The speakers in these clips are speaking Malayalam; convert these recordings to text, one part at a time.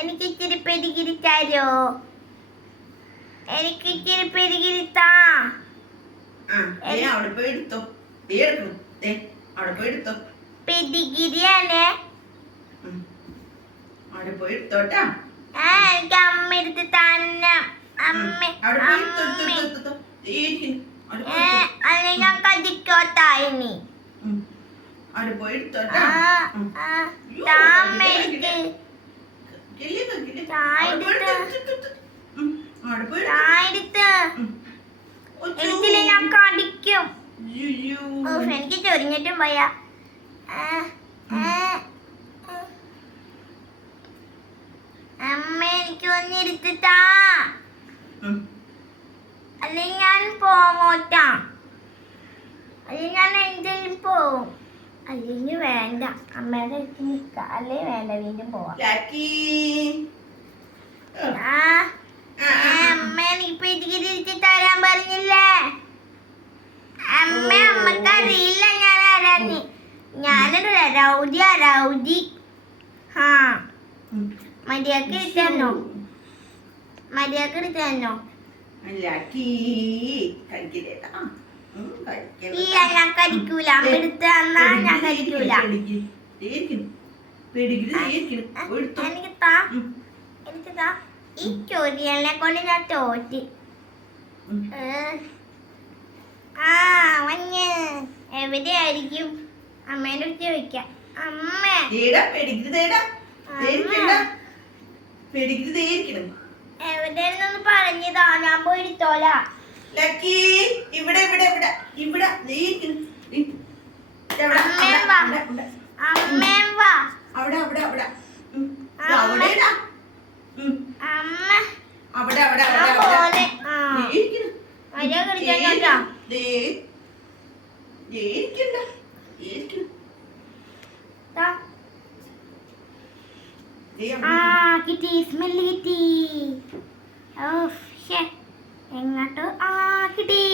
എനിക്ക് ഇച്ചിരി പെരികിരി തരോ? എനിക്ക് ഇച്ചിരി പെരികിരി താ. അവിടെ പോയി എടുത്തോ. അവിടെ പോയി എടുത്തോ. പെരികിരിയാണേ. അവിടെ പോയി എടുത്തോട്ടാ. എനിക്ക് അമ്മ എടുത്ത് തന്നെ. അമ്മ അല്ലെ ഞാൻ കടിക്കോട്ടായിനി. അവിടെ പോയി എടുത്തോട്ടാ. എടുത്തില്ല ഞാൻ കടിക്കും. എനിക്ക് ചൊരിഞ്ഞിട്ടും പോയാ. അമ്മ എനിക്ക് ഒന്നിരുത്താ. അല്ലെങ്കിൽ ഞാൻ പോങ്ങോട്ടാ. അല്ലെങ്കിൽ ഞാൻ എന്തെങ്കിലും പോവും. അല്ലെങ്കിൽ വേണ്ട, അമ്മയുടെ അടുത്ത് നിൽക്കാം. അല്ലെങ്കിൽ വേണ്ട, വീണ്ടും പോവാം. അമ്മ എനിക്ക് പെരികിരി തരാൻ പറഞ്ഞില്ലേ? അമ്മക്ക് അറിയില്ല ഞാൻ ആരാന്ന്. ഞാനൊരു റൗഡി. മര്യാദക്ക് എടുത്തോ. ഞാൻ കടിക്കൂല. അമ്മ എടുത്ത് തന്നാ ഞാൻ കടിക്കൂല. എനിക്ക് താ. ഈ ചൊരിയലിനെ കൊണ്ട് ഞാൻ തോറ്റി. എവിടെയായിരിക്കും? അമ്മേന്റെ അടുത്ത് ചോദിക്കാം. അമ്മ എവിടെയാണെന്നൊന്ന് പറഞ്ഞതാ, ഞാൻ പോയി എടുത്തോലാ. അമ്മേം വാ. കിട്ടി, സ്മെല്ല് കിട്ടി. എങ്ങോട്ടോ കിട്ടി.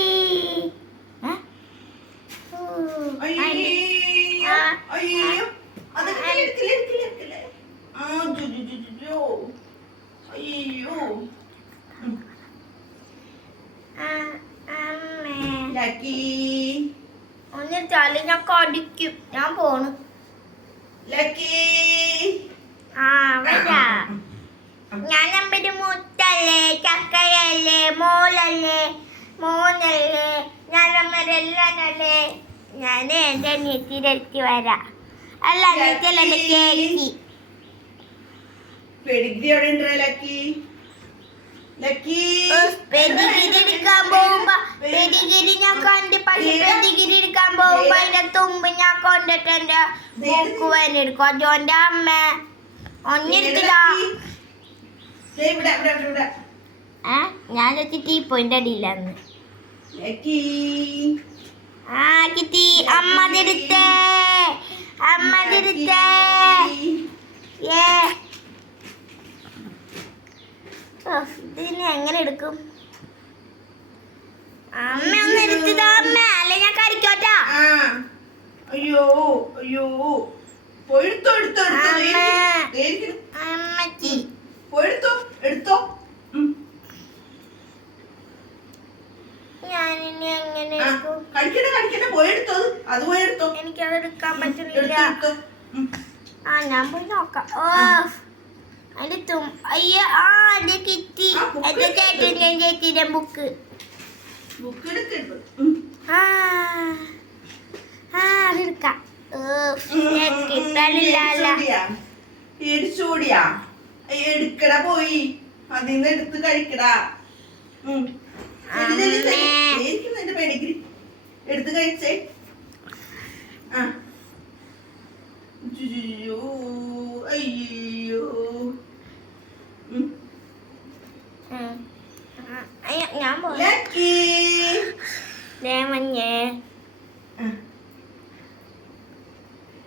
ഒന്ന് ചളി ഞാൻ കടിക്കും. ഞാൻ പോണു. ഞാൻ നമ്മുടെ മുത്തല്ലേ, ചക്കയല്ലേ, മോളല്ലേ, മോനല്ലേ, ഞാൻ നമ്മരെല്ലാനല്ലേ. ഞാൻ എൻ്റെ അനിയത്തിയുടെ അടുത്ത് വരാം. അല്ല, അനിയത്തിയല്ല, കേക്ക്. പെഡിഗ്രി എടുക്കാൻ പോകുമ്പോ പെഡിഗ്രി ഞാൻ കണ്ട്. പക്ഷെ പെഡിഗ്രി എടുക്കാൻ പോകുമ്പോ അതിന്റെ തുമ്പ് ഞാൻ കൊണ്ടിട്ട് എന്റെ മൂക്ക് വേനെടുക്കും. അതുകൊണ്ട് അമ്മ ഒന്നിരിക്കില്ല. ഞാൻ വെച്ചിട്ട് ഈ പോയിന്റ് അടിയില്ലാന്ന്. കിട്ടി. അമ്മതെടുത്തേ. ഇതിനെ എങ്ങനെ എടുക്കും? അമ്മ ഒന്ന് എടുത്തതാ. അമ്മ അല്ലെ ഞാൻ കറിക്കോട്ടാ. അമ്മച്ചി ഞാനിനി എങ്ങനെ എടുക്കും? എനിക്കത് എടുക്കാൻ പറ്റുന്നില്ല. ഞാൻ പോയി നോക്കാം. അതിന്റെ അയ്യോ അത് കിട്ടി. എന്റെ ചേച്ചിയുടെ ബുക്ക്. അതെടുക്കാം. എടുക്കടാ പോയി. അതിന്ന് എടുത്ത് കഴിക്കടാ. പെഡിഗ്രി എടുത്ത് കഴിച്ചേ. അയ്യോ ഞാൻ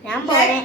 ഞാൻ പോരെ.